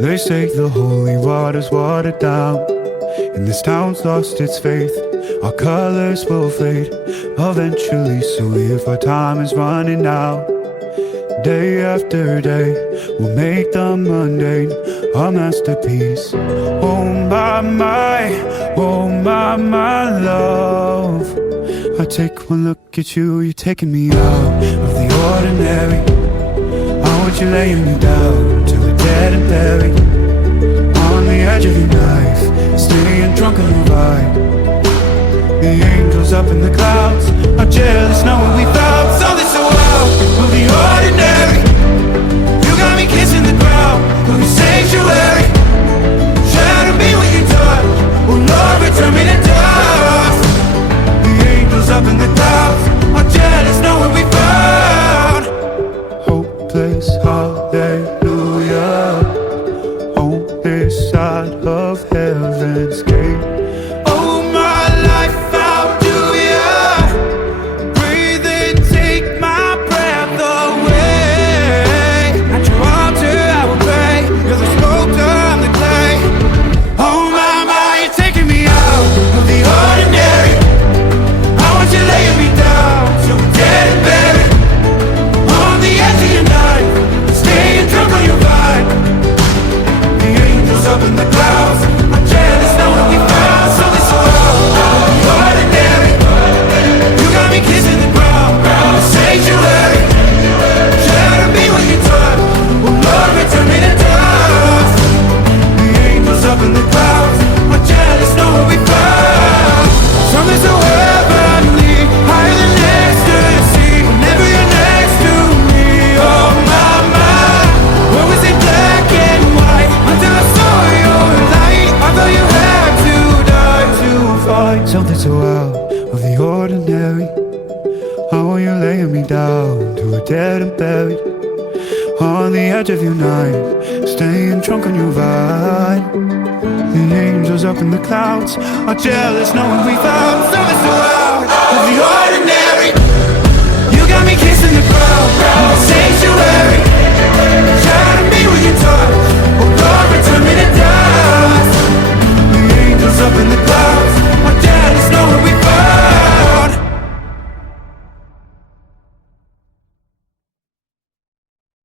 They say the holy water's watered down, and this town's lost its faith. Our colors will fade eventually, so if our time is running out, day after day, we'll make the mundane a masterpiece. Oh my, oh my love. I take one look at you, you're taking me out of the ordinary. I want you laying me down till we're dead and buried, on the edge of your knife, staying drunk on your vibe. The angels up in the clouds are jealous knowing we found something so wild. We'll be ordinary. You got me kissing the ground, we'll be sanctuary. Shadow me when you touch, oh Lord, return me to dust. The angels up in the clouds are jealous knowing we found hopeless hallelujah on this side of heaven's gate. Oh my life, how do ya breathe and take my breath away? At your altar I will pray, you're the sculptor, I'm the clay. Oh my, you're taking me out of the ordinary. I want you laying me down till we're dead and buried, on the edge of your knife, staying drunk on your vibe. The angels up in the clouds are jealous knowing we found something so out of the ordinary. You got me kissing the ground, a sanctuary. Shadow me when you touch, oh Lord, return me to dust. The angels up in the clouds are jealous knowing we found something so heavenly, higher than ecstasy. Whenever you're next to me, oh my, where was it black and white until I saw your light? I thought you had to die to find something so out of the ordinary. I want you laying me down to a dead and buried, on the edge of your knife, staying drunk on your vine. The angels up in the clouds are jealous knowing we found something so out of the ordinary. You got me kissing the ground, sanctuary. Shadow me when you touch,